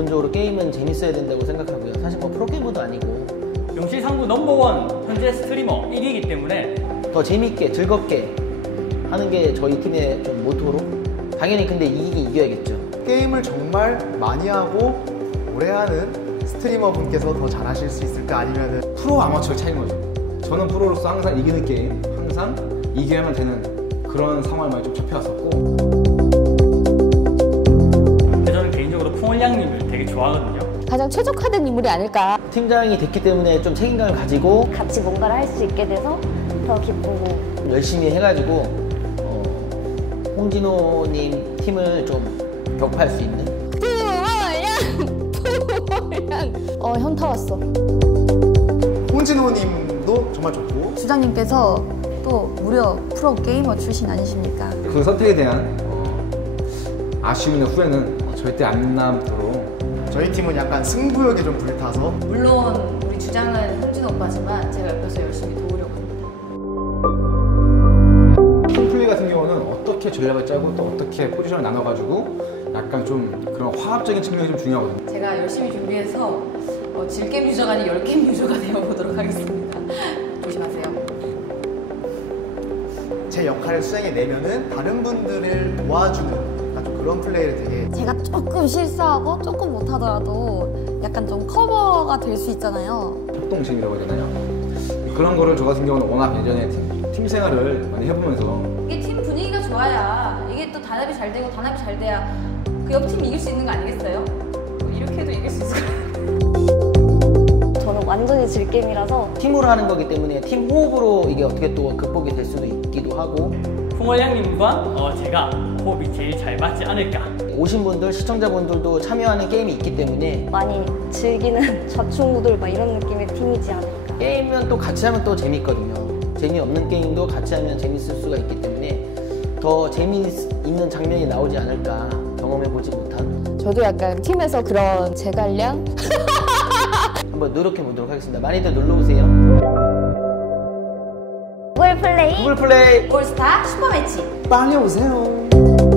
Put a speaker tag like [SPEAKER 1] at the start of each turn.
[SPEAKER 1] 기본적으로 게임은 재밌어야 된다고 생각하고요. 사실 뭐 프로게이머도 아니고
[SPEAKER 2] 명실상부 넘버원 현재 스트리머 1위이기 때문에
[SPEAKER 1] 더 재밌게 즐겁게 하는 게 저희 팀의 좀 모토로 당연히 근데 이기긴 이겨야겠죠.
[SPEAKER 3] 게임을 정말 많이 하고 오래 하는 스트리머 분께서 더 잘하실 수 있을까 아니면은
[SPEAKER 4] 프로 아마추어 차이인 거죠. 저는 프로로서 항상 이기는 게임, 항상 이겨야만 되는 그런 상황을 많이 좀 접해왔었고
[SPEAKER 2] 좋아하거든요.
[SPEAKER 5] 가장 최적화된 인물이 아닐까.
[SPEAKER 1] 팀장이 됐기 때문에 좀 책임감을 가지고
[SPEAKER 6] 같이 뭔가를 할 수 있게 돼서 더 기쁘고
[SPEAKER 1] 열심히 해가지고 어, 홍진호님 팀을 좀 격파할 수 있는!
[SPEAKER 5] 어, 현타 왔어.
[SPEAKER 3] 홍진호님도 정말 좋고
[SPEAKER 7] 주장님께서 또 무려 프로 게이머 출신 아니십니까?
[SPEAKER 4] 그 선택에 대한 어, 아쉬움이나 후회는 절대 안 남도록
[SPEAKER 3] 저희 팀은 약간 승부욕에 좀 불타서
[SPEAKER 8] 물론 우리 주장은 현진 오빠지만 제가 옆에서 열심히 도우려고 합니다.
[SPEAKER 4] 팀플레이 같은 경우는 어떻게 전략을 짜고 또 어떻게 포지션을 나눠가지고 약간 좀 그런 화합적인 측면이 좀 중요하거든요.
[SPEAKER 8] 제가 열심히 준비해서 어, 질겜 유저가 아닌 열겜 유저가 되어보도록 하겠습니다. 조심하세요.
[SPEAKER 3] 제 역할을 수행해 내면은 다른 분들을 도와주는 약간 좀 그런 플레이를 되게
[SPEAKER 7] 제가 조금 실수하고 조금 못하더라도 약간 좀 커버가 될 수 있잖아요.
[SPEAKER 4] 협동심이라고 해야 되나요? 그런 거를 저 같은 경우는 워낙 예전에 팀, 팀 생활을 많이 해보면서
[SPEAKER 8] 이게 팀 분위기가 좋아야 이게 또 단합이 잘 되고 단합이 잘 돼야 그 옆 팀이 이길 수 있는 거 아니겠어요? 뭐 이렇게 해도 이길 수 있을 거예요.
[SPEAKER 6] 저는 완전히 질게임이라서
[SPEAKER 1] 팀으로 하는 거기 때문에 팀 호흡으로 이게 어떻게 또 극복이 될 수도 있기도 하고
[SPEAKER 2] 풍월량님과 어, 제가 호흡이 제일 잘 맞지 않을까.
[SPEAKER 1] 오신 분들 시청자분들도 참여하는 게임이 있기 때문에
[SPEAKER 6] 많이 즐기는 좌충우돌 막 이런 느낌의 팀이지 않을까.
[SPEAKER 1] 게임은 또 같이 하면 또 재밌거든요. 재미없는 게임도 같이 하면 재밌을 수가 있기 때문에 더 재미있는 장면이 나오지 않을까 경험해보지 못한
[SPEAKER 5] 저도 약간 팀에서 그런 제갈량?
[SPEAKER 1] 한번 노력해 보도록 하겠습니다. 많이들 놀러 오세요.
[SPEAKER 6] 구글 플레이.
[SPEAKER 1] 구글 플레이.
[SPEAKER 8] 올스타 슈퍼매치.
[SPEAKER 3] 빨리 오세요.